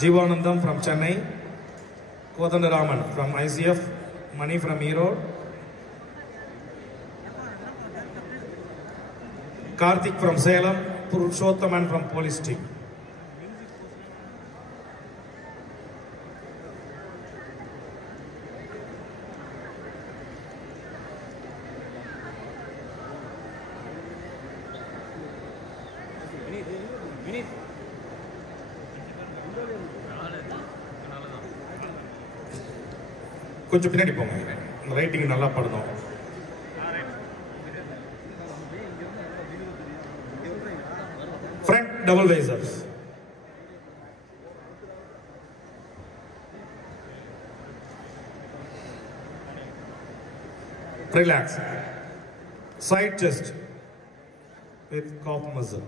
Jeevanandam from Chennai, Kodandaraman from ICF, Mani from Erode, Karthik from Salem, Purushothaman from Police Team. கொஞ்சம் பின்னாடி போங்க, இந்த writing நல்லா படணும். Front double visors. Relax. Side chest with calf muscle.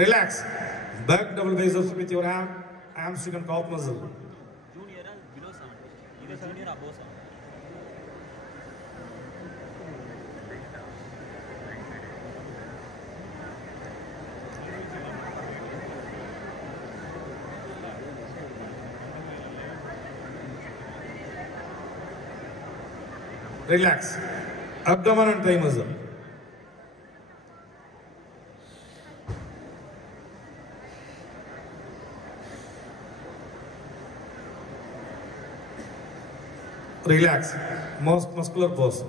Relax. Back double visors with your hamstring and calf muscle. Junior below 70. Either 70 or above 70. Relax. Abdomen and thigh muscle. Relax. Most muscular pose.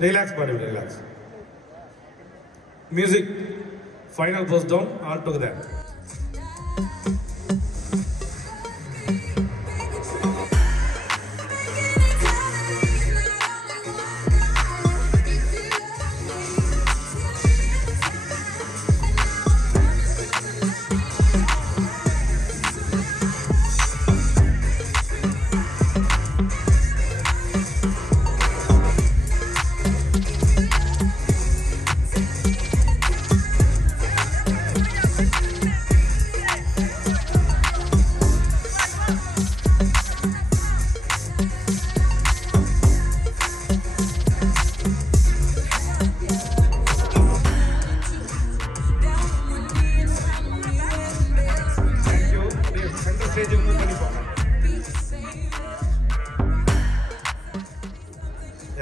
Relax, body, relax. Music. Final pose down, all together.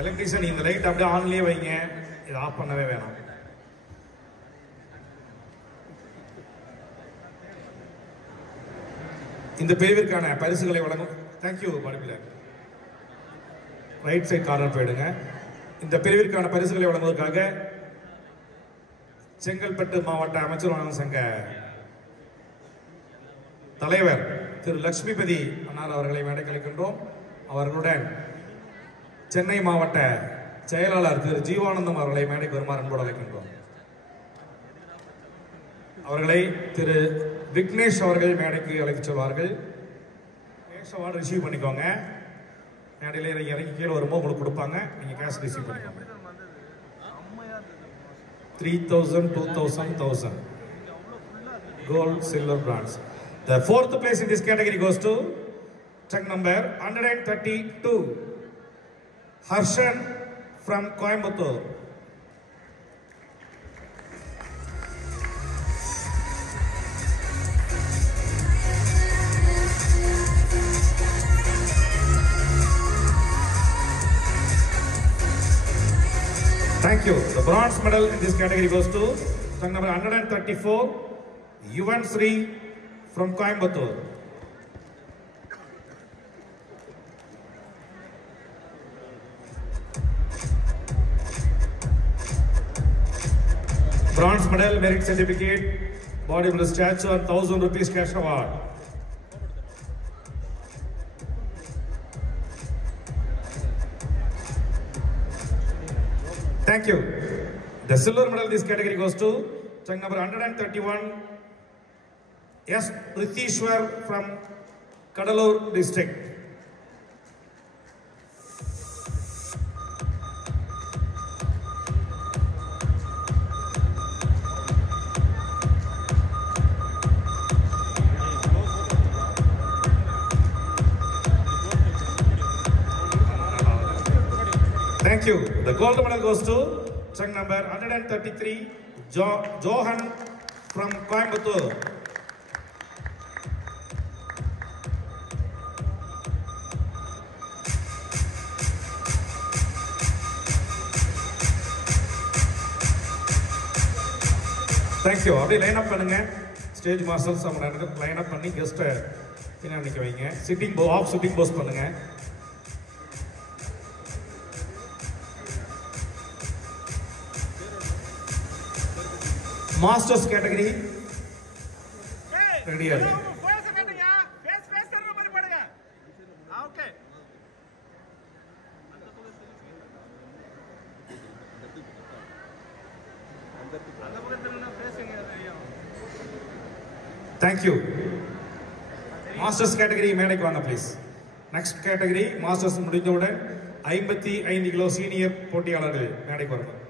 Electrician இந்த light அப்படியே ஆன்லயே வைங்க, இது of பண்ணவே வேணாம். இந்த பிரிவிற்கான பரிசுகளை வழங்கும். Thank you பாடிபிளர். ரைட் சைடு கார்னர் போயிடுங்க. இந்த பிரிவிற்கான பரிசுகளை வழங்குவதற்காக செங்கல்பட்டு மாவட்ட அமைச்சர் வழங்கும் சங்க தலைவர் திரு லட்சுமிபதி அண்ணார் அவர்களை மேடைக்கு அழைக்கின்றோம். அவர்களுடன் சென்னை மாவட்ட செயலாளர் திரு ஜீவானந்தம் அவர்களை மேடைக்கு வருமாறு அன்போடு அழைக்கின்றோம். அவர்களை திரு விக்னேஷ் அவர்கள் மேடைக்கு அழைத்து சொல்வார்கள். கேஷ் அவார்டு ரிசீவ் பண்ணிக்கோங்க. மேடையில் இறங்கி கீழே வரும்போது உங்களுக்கு கொடுப்பாங்க, நீங்கள் கேஷ் ரிசீவ் பண்ணிக்கோங்க. 3000, 2000, 1000 gold, silver, bronze. The fourth place in this category goes to truck number 132. Harshan from Coimbatore. Thank you. The bronze medal in this category goes to truck number 134, Yuvan Sri from Coimbatore. Bronze medal, merit certificate, bodybuilder statue and 1000 rupees cash award. Thank you. The silver medal in this category goes to chunk number 131, S. Rithishwar from Kadalur district. Thank you. The gold medal goes to chunk number 133, Johan from Coimbatore. Thank you. அப்படியே line up பண்ணுங்க. Stage masters அவங்க line up பண்ணி கெஸ்ட்டை பின்னாடி நிற்க வைங்க. Sitting Bose பண்ணுங்க. Masters category ready ஆ இருக்கு. Okay Thank you. Masters category மேடைக்கு வாங்க ப்ளீஸ். நெக்ஸ்ட் கேட்டகரி மாஸ்டர்ஸ் முடிந்தவுடன் 55 கிலோ சீனியர் போட்டியாளர்கள் மேடைக்கு வரணும்.